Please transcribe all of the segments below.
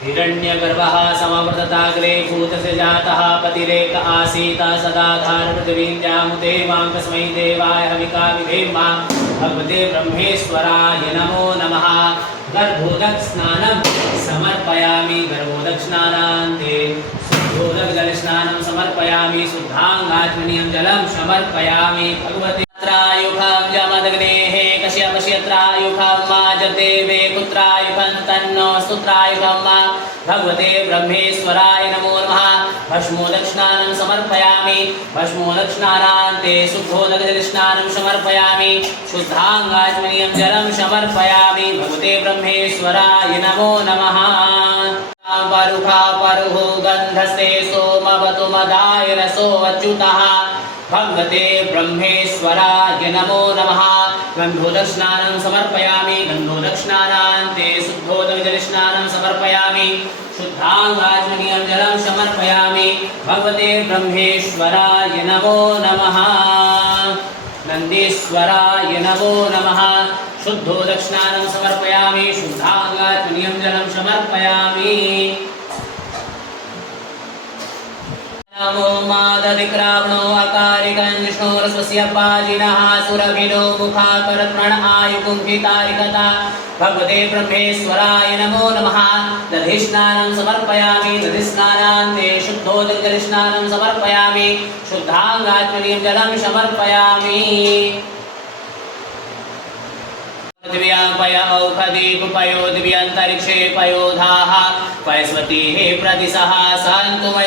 हिरण्यगर्भः समवर्तताग्रे भूतस्य जातः पतिरेक आसीत् सदा धारपृथिवीन्द्यामुते माँ तस्मै देवाय हविका विधेम भगवते ब्रह्मेश्वराय नमो नमः। गर्भोदकस्नानं समर्पयामि गर्भोदकस्नानान्ते शुद्धोदकजलस्नानं समर्पयामि शुद्धाङ्गात्मनीयं जलं समर्पयामि, भगवते तन्नो स्तुत्रायुखं मा भगवते ब्रह्मेश्वराय नमो नमः। भस्मोदकस्नानं समर्पयामि। भस्मोदकस्नानान्ते शुद्धोदकजलस्नानं समर्पयामि। शुद्धाङ्गात्मनीयं जलं समर्पयामि। भगवते ब्रह्मेश्वराय नमो नमः। परुखा परुः गन्धस्ते सोमवतु मदाय रसो अच्युतः भगवते ब्रह्मेश्वराय नमो नमः। गन्धोदकस्नानं समर्पयामि गन्धोदकस्नानान्ते शुद्धोदकजलस्नानं समर्पयामि शुद्धाङ्गाचमनीयं जलं समर्पयामि, भगवते ब्रह्मेश्वराय नमो नमः। नन्दीश्वराय नमो नमः। शुद्धोदकस्नानं समर्पयामि शुद्धाङ्गाचमनीयं जलं समर्पयामि। नमो मादधिक्रावणो अकारिकञ्जिष्णोरस्वस्य पाजिनः सुरभिनो मुखाकरत्मण आयुकुम्भितारिकता। भगवते ब्रह्मेश्वराय नमो नमः। दधिस्नानं समर्पयामि, दधिस्नानान्ते शुद्धोदकजलस्नानं समर्पयामि शुद्धाङ्गात्मनीयं जलं समर्पयामि। पयोधाः। पयस्वतीः प्रतिसः सन्तु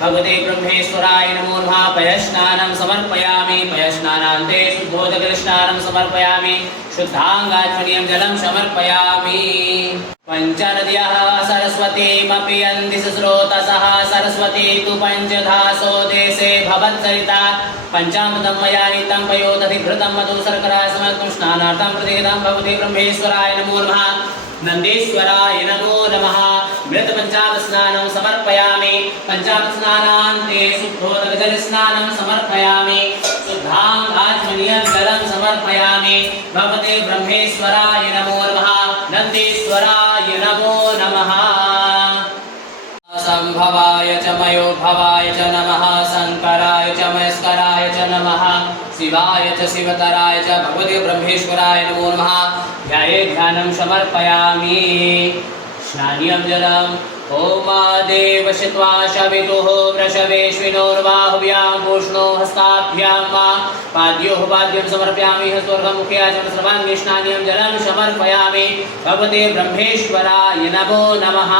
भगवते ब्रह्मेश्वराय नमो नमः। पयस्नानं समर्पयामि। पयस्नानान्ते शुद्धोदकस्नानं समर्पयामि। शुद्धाङ्गात्मनीयं जलं समर्पयामि। पञ्चनद्यः सरस्वतीमपि यन्ति स्रोतसः सरस्वती तु पञ्चधासो देशे भवत्सरिता। पञ्चामृतं मया नीतं पयोदधिघृतं मधु शर्करा समर्थं स्नानार्थं प्रतिहितं भवति ब्रह्मेश्वराय नमो नमः। नन्देश्वराय नमो नमः। मृतपञ्चामस्नानं समर्पयामि। पञ्चामस्नानान्ते शुद्धोदकजलस्नानं समर्पयामि। शुद्धाङ्गात्मनीयं जलं समर्पयामि। नमो नमः। नमो सम्भवाय च च नमः। च मयस्कराय च नमः। शिवाय च शिवतराय च भगवते ब्रह्मेश्वराय नमो नमः। ध्याये ध्यान समर्पयामि। स्नानीयं जलम्। ओमादेव शित्वा शवितुः वृषवेश्विनोर्बाहुभ्यां पूष्णो हस्ताभ्यां वा। पाद्योः पाद्यं समर्पयामि स्वर्गमुखे आचमन सर्वाङ्गे स्नानीयं जलं समर्पयामि। भगवते ब्रह्मेश्वराय नमो नमः।